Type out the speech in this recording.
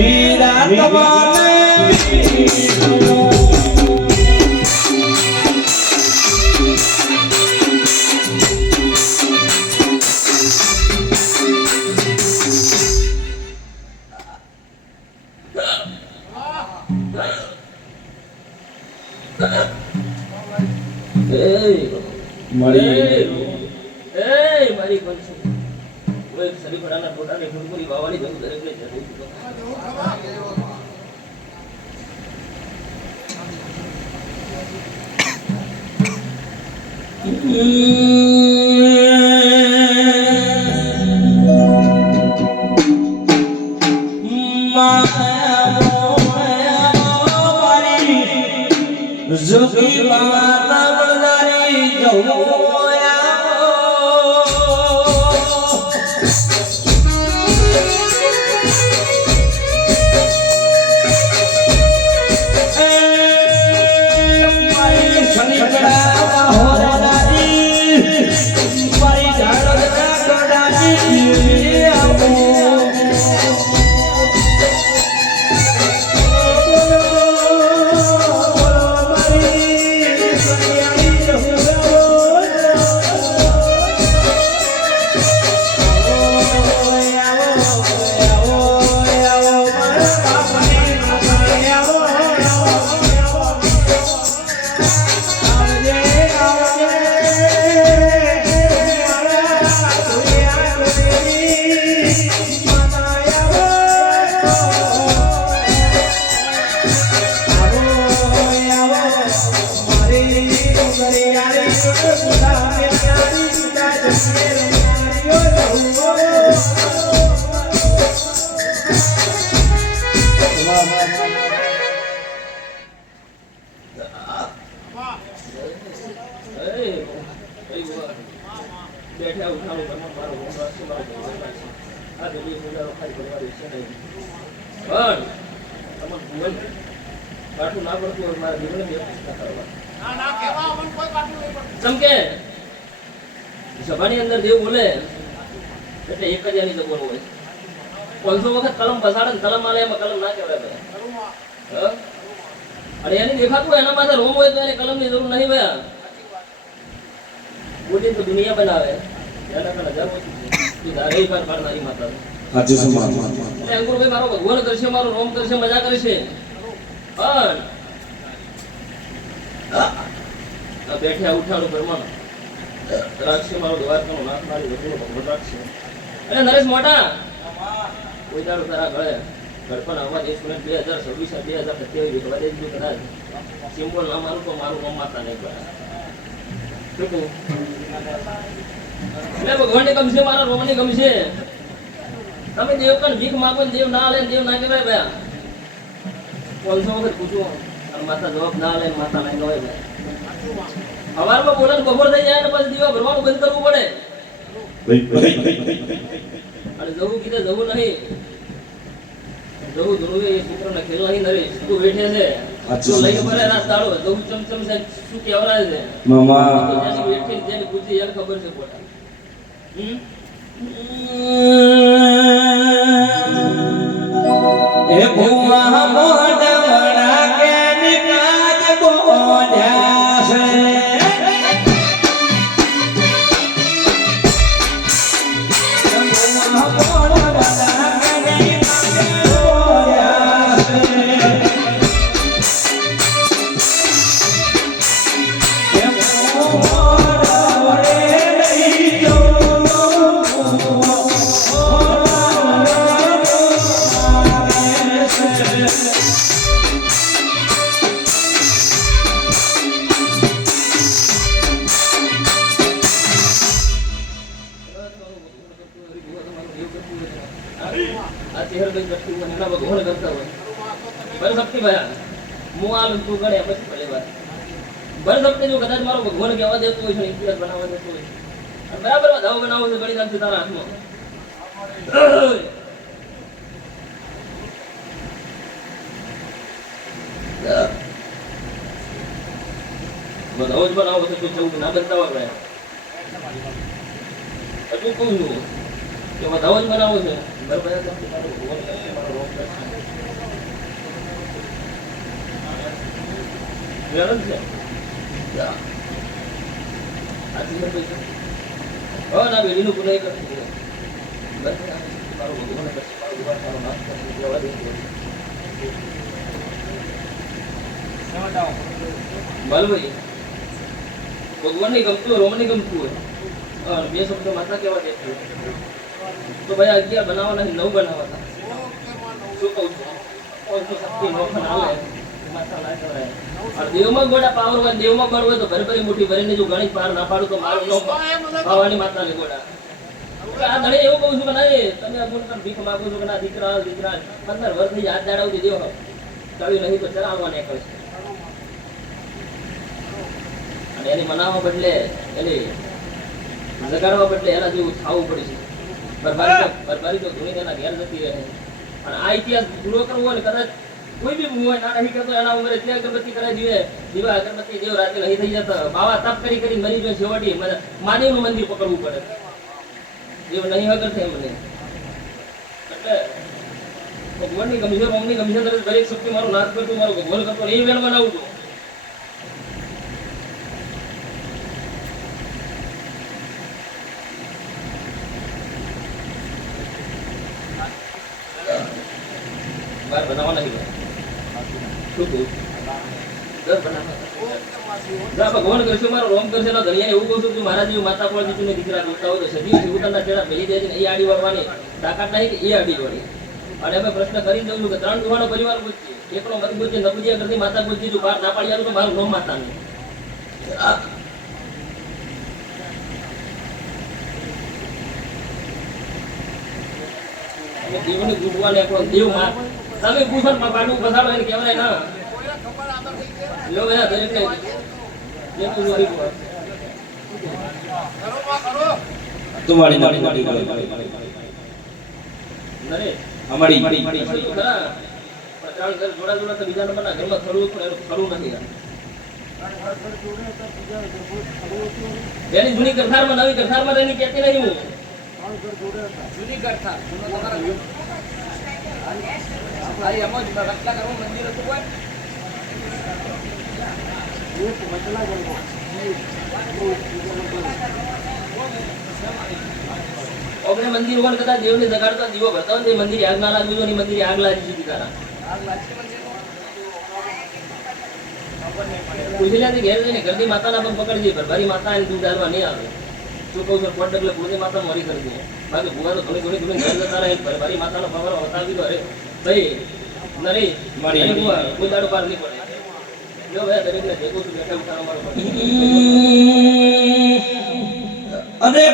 વીરા તમારે મારી બનશે કોઈ સરી પડાના ફોટાને ફૂલપુરી વાવાની જવું દરેકને જરૂર જોગી માતા બળદારી બેઠા ઉઠાડો તમે મારો હોમવર્ક આ બધી મુજારો ખાઈ કરવાની છે નહીં પણ તમને ભૂલ કાટું ના પડતું હોય મારા જીવનને વ્યવસ્થા કરવા ના કેવા મન કોઈ કાટું નહીં પડતું સમકે સભાની અંદર દેવ બોલે એટલે એક જ આની જબર હોય 500 વખત કલમ બસાડે ને કલમ આલે એમાં કલમ ના કહેવાય ભાઈ અરે એની દેખાતું એના પાસે રોમ હોય તો એને કલમની જરૂર નહીં ભાઈ બોલી તો દુનિયા બનાવે એના કરતા હજાર ઓછી તું ધારે પર પાડનારી માતા હાજી સમાન એટલે અંકુરભાઈ મારો ભગવાન કરશે મારો રોમ કરશે મજા કરશે પણ આ બેઠ્યા ઉઠાડું ઘરમાં રાખશે મારો દ્વારકાનો નાથ મારી વધુનો ભગવાન રાખશે અને નરેશ મોટા કોઈ દાડો તારા ગળે ગડપણ આવવા દઈશ 2026 2027 વિકવા દઈશ કદાચ સિમ્બોલ ના મારું તો મારું નામ માતા નહીં પડે એટલે ભગવાનને ગમશે મારા રોમને ગમશે તમે દેવ કન ભીખ માંગો દેવ ના લે દેવ ના કહેવાય ભાઈ 500 વખત પૂછો અને માતા જવાબ ના લે માતા ના કહેવાય ભાઈ સવારમાં બોલે ને બપોર થઈ જાય ને પછી દીવા ભરવાનું બંધ કરવું પડે અને જવું કીધે જવું નહીં જવું ધોળું એ સૂત્રના ખેલ નહીં નરેશ તું બેઠે છે તો લઈને ભરે રાત દાડો જવું ચમચમ છે શું કહેવરાય છે મામા જેની બેઠી જેની પૂછી એને ખબર છે પોતા એ ભૂવા મોઢવણા કે નિકાજ બોલ્યા છે કદાચ મારો ભગવાન કહેવા દેતો હોય છે ઇતિહાસ બનાવવા દેતો હોય બરાબર ધાવ બનાવો છે ગણી નાખશે તારા હાથમાં ધાવ જ બનાવો છે કોઈ જવું ના બનતા હોય હજુ કહું છું કે ધાવ જ બનાવો છે બરાબર ભગવાન કરશે મારો રોગ કરશે વેણ જ છે આથી મેં પૈસા ના બેડીનું પુનઃ કરતું બસ મારો ભગવાન બસ મારો ભગવાન મારો નાશ કરી દેવા દે બાલભાઈ ભગવાન ને ગમતું હોય રોમન ને ગમતું હોય બે શબ્દ માતા કેવા દે તો ભાઈ 11 બનાવવાના 9 બનાવવાના શું કહું છું ઓછો શક્તિ નોખન આવે માતા ના કરાય और देवમાં ગોડા પાવર હોય દેવમાં બળ હોય તો ભરભરી મુઠ્ઠી ભરીને જો ગણિત પાર ના પાડું તો મારું નો પાવાની માતા ને ગોડા આ ધણે એવું કહું છું કે નહીં તમે અમુક ભીખ માંગો છો કે ના દીકરા 15 વર્ષથી હાથ દાડાવતી દેવ કળી નહીં તો ચલાવવા નીકળશે અને એની મનાવવા બદલે એની જગાડવા બદલે એના જેવું ખાવું પડે છે બરબારી તો ધૂણી તેના ઘેર જતી રહે અને આ ઇતિહાસ પૂરો કરવો હોય ને કદાચ કોઈ બી હોય ના નહીં કરતો એના ઉંમરે ત્યાં અગરબત્તી કરાવી દીવે દીવા અગરબત્તી દેવ રાતે નહીં થઈ જતા બાવા તપ કરી કરી મરી ગયો છેવટી મહાદેવનું મંદિર પકડવું પડે દેવ નહીં હગર થાય મને એટલે ભગવાનની ગમશે રોમની ગમશે દરેક શક્તિ મારું નાશ કરતું મારું ભગવાન કરતો એ વેણ બનાવું છું બાર બનાવવા નથી શું કહું ભગવાન કરશે મારો રોમ કરશે ઘડિયા એવું કહું છું કે મારા જેવી માતા પણ તમે દીકરા જોતા હોય તો સદી જીવતાના ચેડા પેલી દે છે એ આડી વળવાની તાકાત નહીં કે એ આડી વળી અને અમે પ્રશ્ન કરી દઉં છું કે 3 દુવાનો પરિવાર પૂછીએ એકલો મત પૂછીએ ન પૂછીએ કરતી માતા પૂછીએ જો બહાર ના પાડી આવું તો મારું રોમ માતા નહીં દેવને ગુડવાને આપણો દેવ માર તમે પૂછો માં પાડું બસાડો એને કહેવાય ના લો ભયા દરેક ને જે તું જોરી કરો તમારી નરે અમારી ખરા પણ 3 ઘર જોડા જોડા તો બીજા નંબરના ઘરમાં ખરું નથી એની જૂની કરથારમાં નવી કરથારમાં એની કહેતી નહીં હું જૂની કરથાર જૂનો તમારા ભાઈ એમ જ રક્ષા કરવું મંદિર હતું કોઈ ઓગણે મંદિર ઉપર કદાચ દેવને જગાડતા દીવો ભરતા હોય મંદિર આગ ના લાગવી જોઈએ મંદિર આગ લાગી દીધી તારા પૂછી લે ઘેર જઈને ઘરની માતાના પણ પકડી દે ભરભારી માતા એને દૂધ ડાલવા નહીં આવે શું કહું છું પોટ ડગલે ભૂલે માતા મરી કરી દે બાકી ભૂગા તો ઘણી ઘર જતા રહે ભરભારી માતાનો પગાર બતાવી દો અરે ભાઈ નરી મારી કોઈ દાડો પાર નહીં પડે જો ભાઈ દરેકને ભેગું છું બેઠા ઉઠાડો મારો અરે